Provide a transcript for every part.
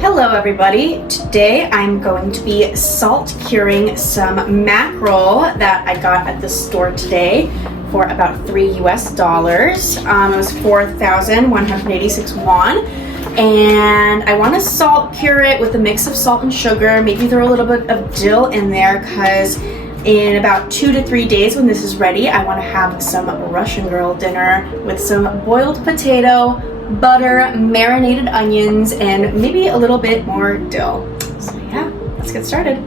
Hello everybody, today I'm going to be salt curing some mackerel that I got at the store today for about $3 US. It was 4,186 won, and I want to salt cure it with a mix of salt and sugar, maybe throw a little bit of dill in there because in about 2 to 3 days when this is ready, I want to have some Russian girl dinner with some boiled potato, butter, marinated onions, and maybe a little bit more dill. So yeah, let's get started.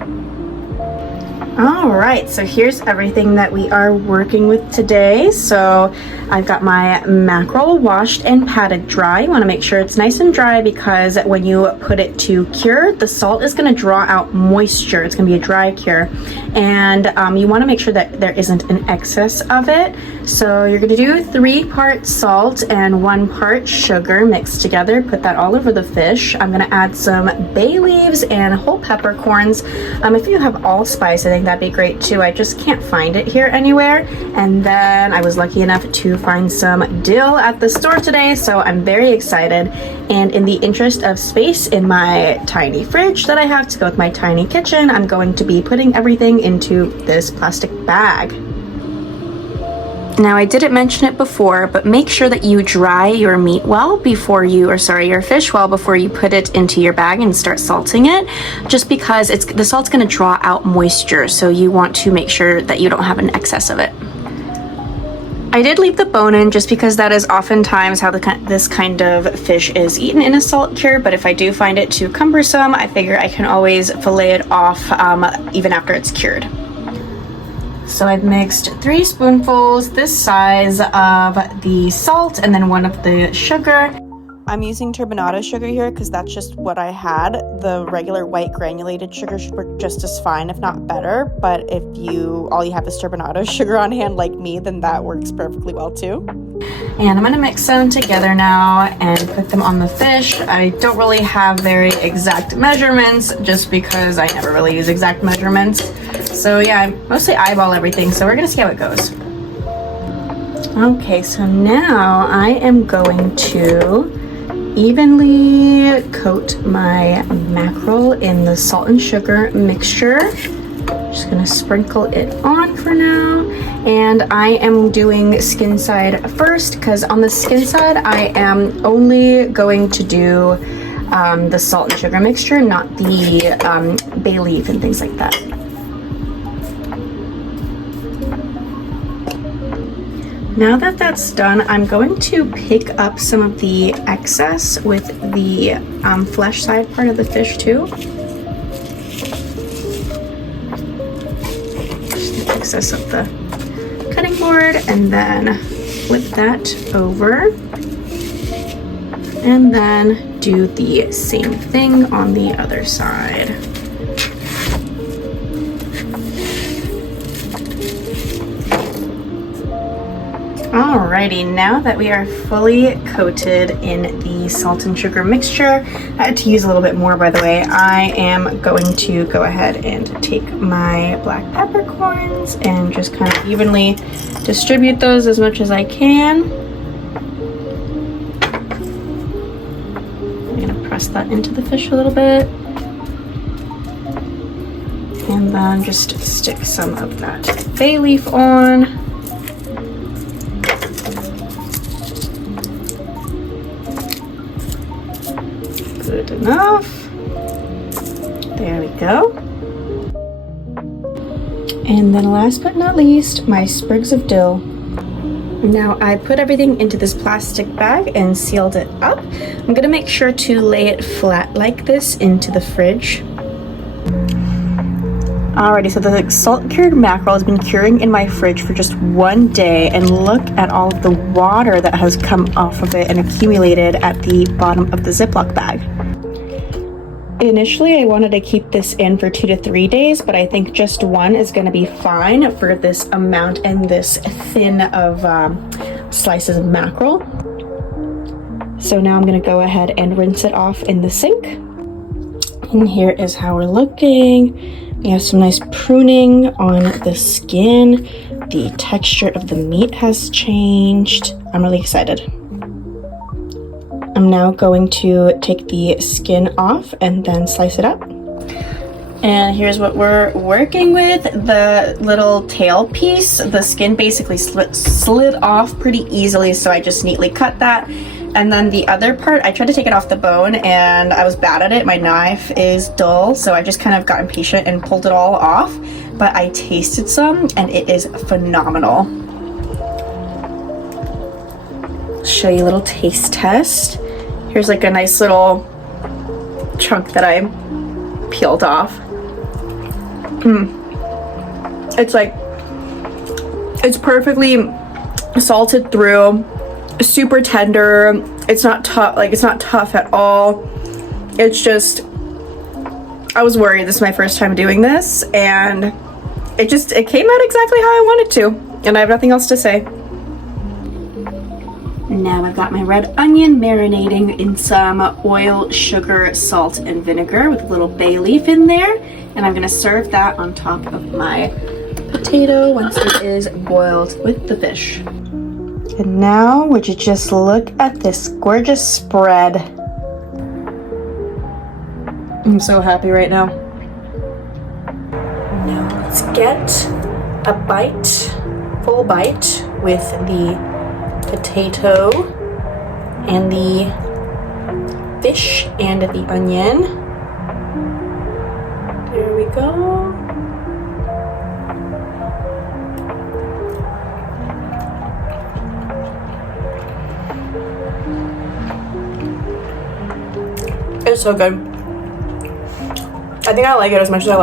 All right, so here's everything that we are working with today. So I've got my mackerel washed and patted dry. You want to make sure it's nice and dry because when you put it to cure, the salt is going to draw out moisture. It's going to be a dry cure, and you want to make sure that there isn't an excess of it. So you're going to do 3 parts salt and 1 part sugar mixed together. Put that all over the fish. I'm going to add some bay leaves and whole peppercorns. If you have allspice, I think that'd be great too. I just can't find it here anywhere. And then I was lucky enough to find some dill at the store today, so I'm very excited. And in the interest of space in my tiny fridge that I have to go with my tiny kitchen, I'm going to be putting everything into this plastic bag. Now, I didn't mention it before, but make sure that you dry your meat well before you, your fish well before you put it into your bag and start salting it, just because the salt's going to draw out moisture, so you want to make sure that you don't have an excess of it. I did leave the bone in just because that is oftentimes how this kind of fish is eaten in a salt cure, but if I do find it too cumbersome, I figure I can always fillet it off even after it's cured. So I've mixed 3 spoonfuls this size of the salt and then 1 of the sugar. I'm using turbinado sugar here because that's just what I had. The regular white granulated sugar should work just as fine, if not better. But if all you have is turbinado sugar on hand like me, then that works perfectly well too. And I'm gonna mix them together now and put them on the fish. I don't really have very exact measurements just because I never really use exact measurements. So yeah, I mostly eyeball everything, so we're gonna see how it goes. Okay, so now I am going to evenly coat my mackerel in the salt and sugar mixture. Just gonna sprinkle it on for now, and I am doing skin side first because on the skin side I am only going to do the salt and sugar mixture, not the bay leaf and things like that. Now that that's done, I'm going to pick up some of the excess with the flesh side part of the fish too. Just the excess of the cutting board, and then flip that over. And then do the same thing on the other side. Alrighty, now that we are fully coated in the salt and sugar mixture, I had to use a little bit more, by the way. I am going to go ahead and take my black peppercorns and just kind of evenly distribute those as much as I can. I'm gonna press that into the fish a little bit. And then just stick some of that bay leaf on. Good enough. There we go. And then last but not least, my sprigs of dill. Now I put everything into this plastic bag and sealed it up. I'm gonna make sure to lay it flat like this into the fridge. Alrighty, so the salt cured mackerel has been curing in my fridge for just 1 day, and look at all of the water that has come off of it and accumulated at the bottom of the Ziploc bag. Initially, I wanted to keep this in for 2 to 3 days, but I think just 1 is going to be fine for this amount and this thin of slices of mackerel. So now I'm going to go ahead and rinse it off in the sink. And here is how we're looking. We have some nice pruning on the skin. The texture of the meat has changed. I'm really excited. I'm I'm now going to take the skin off and then slice it up. And here's what we're working with. The little tail piece, the skin basically slid off pretty easily, so I just neatly cut that. And then the other part, I tried to take it off the bone and I was bad at it. My knife is dull, so I just kind of got impatient and pulled it all off. But I tasted some and it is phenomenal. Show you a little taste test. Here's like a nice little chunk that I peeled off. It's like, it's perfectly salted through, super tender. It's not tough, like it's not tough at all. It's just, I was worried. This is my first time doing this, and it came out exactly how I wanted to, and I have nothing else to say. Now I've got my red onion marinating in some oil, sugar, salt, and vinegar with a little bay leaf in there. And I'm gonna serve that on top of my potato once it is boiled with the fish. And now, would you just look at this gorgeous spread? I'm so happy right now. Now let's get a bite, full bite with the potato and the fish and the onion. There we go. It's so good. I think I like it as much as I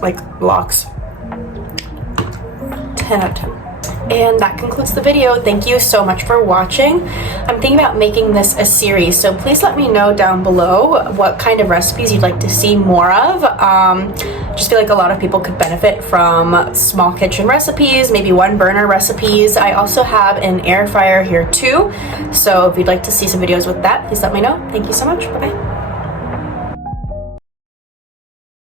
like lox. 10 out of 10. And that concludes the video. Thank you so much for watching. I'm thinking about making this a series, so please let me know down below what kind of recipes you'd like to see more of. Just feel like a lot of people could benefit from small kitchen recipes, maybe one burner recipes. I also have an air fryer here too, so if you'd like to see some videos with that, please let me know. Thank you so much. Bye bye.